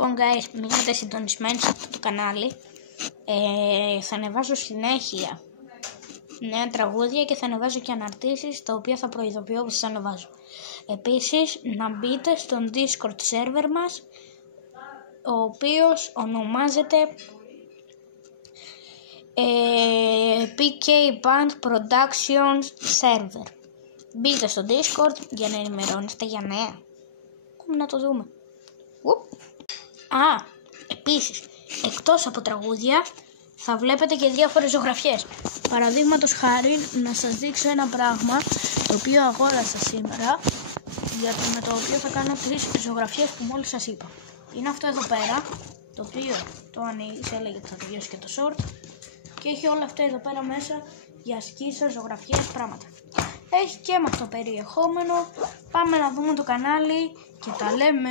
Λοιπόν guys, μείνετε συντονισμένοι σε αυτό το κανάλι. Θα ανεβάζω συνέχεια νέα τραγούδια και θα ανεβάζω και αναρτήσεις, τα οποία θα προειδοποιώ που σας ανεβάζω. Επίσης να μπείτε στον Discord server μας, ο οποίος ονομάζεται PK Band Productions Server. Μπείτε στο Discord για να ενημερώνεστε για νέα. Πάμε να το δούμε. Επίσης, εκτός από τραγούδια θα βλέπετε και διάφορες ζωγραφιές. Παραδείγματος χάρη, να σας δείξω ένα πράγμα το οποίο αγόρασα σήμερα, με το οποίο θα κάνω τις ζωγραφιές που μόλις σας είπα. Είναι αυτό εδώ πέρα, το οποίο το ανοίγεις, έλεγε ότι θα τελειώσει και το short, και έχει όλα αυτά εδώ πέρα μέσα για ασκήσεις, ζωγραφιές, πράγματα. Έχει και με αυτό περιεχόμενο. Πάμε να δούμε το κανάλι και τα λέμε.